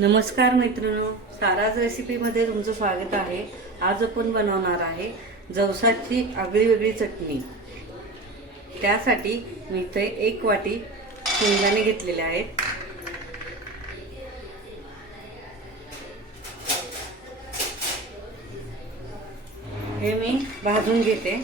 नमस्कार मैत्रिणी साराज रेसिपीमध्ये तुमचं स्वागत आहे. आज आपण बनवणार आहे जवसाची आगळी वेगळी चटणी. त्यासाठी मी इथे एक वाटी शेंगदाणे घेतलेले आहेत. हे मी भाजून घेते.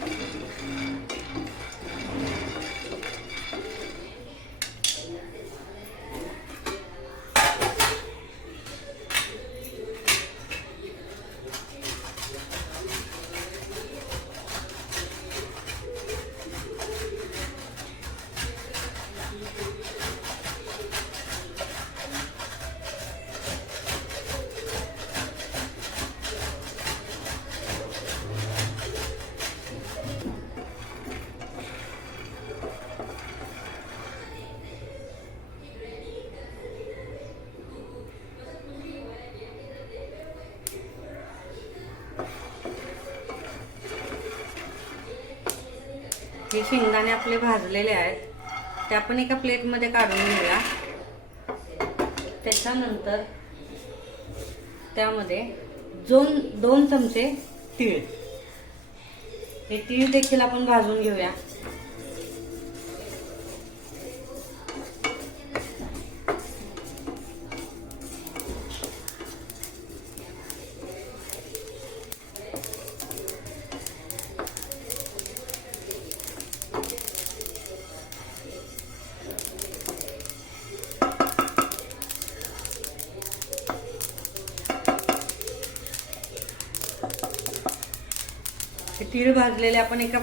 हे शेंगदाणे आपले भाजलेले आहेत ते आपण एका प्लेटमध्ये काढून घेऊया. त्याच्यानंतर त्यामध्ये दोन दोन चमचे तीळ. हे तीळ देखील आपण भाजून घेऊया. हे तीळ भाजलेले आपण एका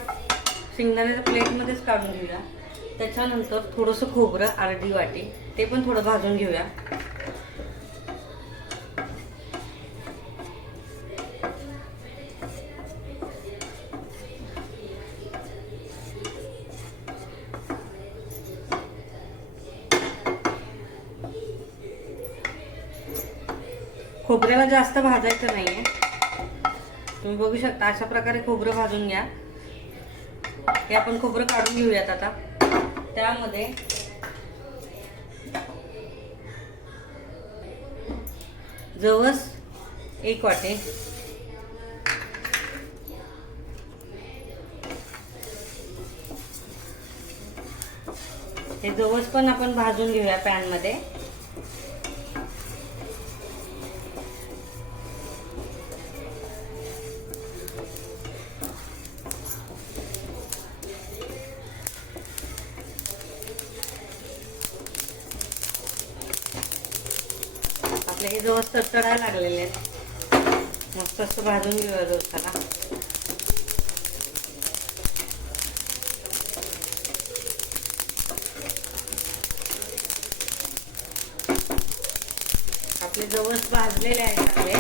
शेंगदाण्याच्या प्लेटमध्येच काढून घेऊया. त्याच्यानंतर थोडंसं खोबरं अर्धी वाटी ते पण थोडं भाजून घेऊया. खोबऱ्याला जास्त भाजायचं नाहीये. तुम्ही बघू शकता अशा प्रकारे खोबरं भाजून घ्या. हे आपण खोबरं काढून घेऊयात आता. त्यामध्ये जवस एक वाटे. हे जवस पण आपण भाजून घेऊया पॅनमध्ये. मध्ये आपले लागलेले आहेत. मस्त असं भाजून घेऊया जवसाला आपले जवस भाजलेले आहेत चांगले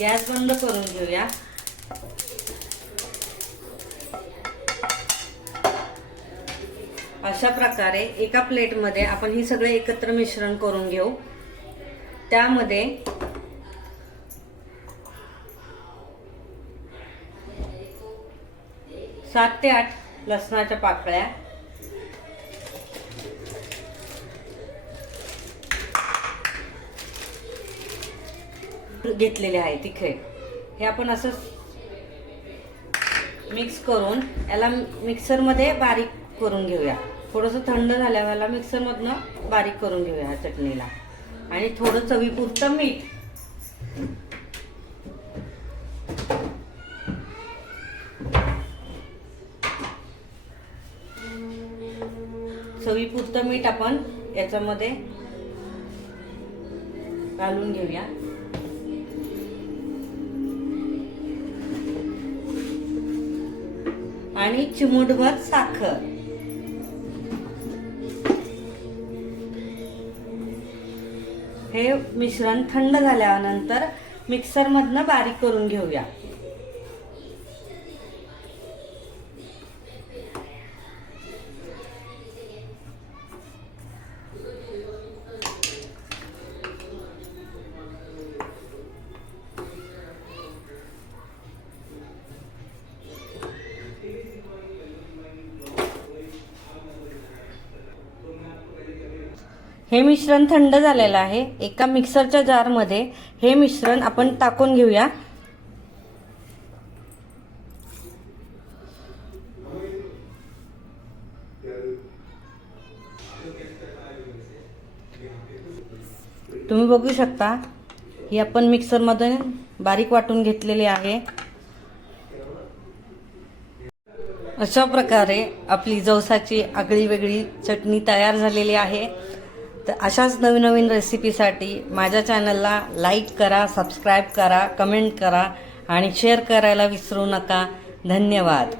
गॅस बंद करून घेऊया. अशा प्रकारे एका प्लेटमध्ये आपण ही सगळे एकत्र मिश्रण करून घेऊ. त्यामध्ये सात ते आठ लसणाच्या पाकळ्या. घेतलेले आहे तिखे हे आपण असं मिक्स करून याला मिक्सरमध्ये बारीक करून घेऊया. थोडंसं थंड झाल्यावर मिक्सरमधनं बारीक करून घेऊया ह्या चटणीला. आणि थोडं चवीपुरतं मीठ. चवीपुरतं मीठ आपण याच्यामध्ये घालून घेऊया. आणि चिमूटभर साखर. हे मिश्रण थंड झाल्यानंतर मिक्सरमधनं बारीक करून घेऊया. हे मिश्रण थंड झालेलं आहे. एका मिक्सरच्या जारमध्ये हे मिश्रण आपण टाकून घेऊया. तुम्ही बघू शकता ही आपण मिक्सरमध्ये बारीक वाटून घेतलेली आहे. अशा प्रकारे आपली जवसाची आगळी वेगळी चटणी तयार झालेली आहे. तर अशाच नवीन नवीन रेसिपीसाठी माझ्या चॅनलला लाईक करा सबस्क्राईब करा कमेंट करा आणि शेअर करायला विसरू नका. धन्यवाद.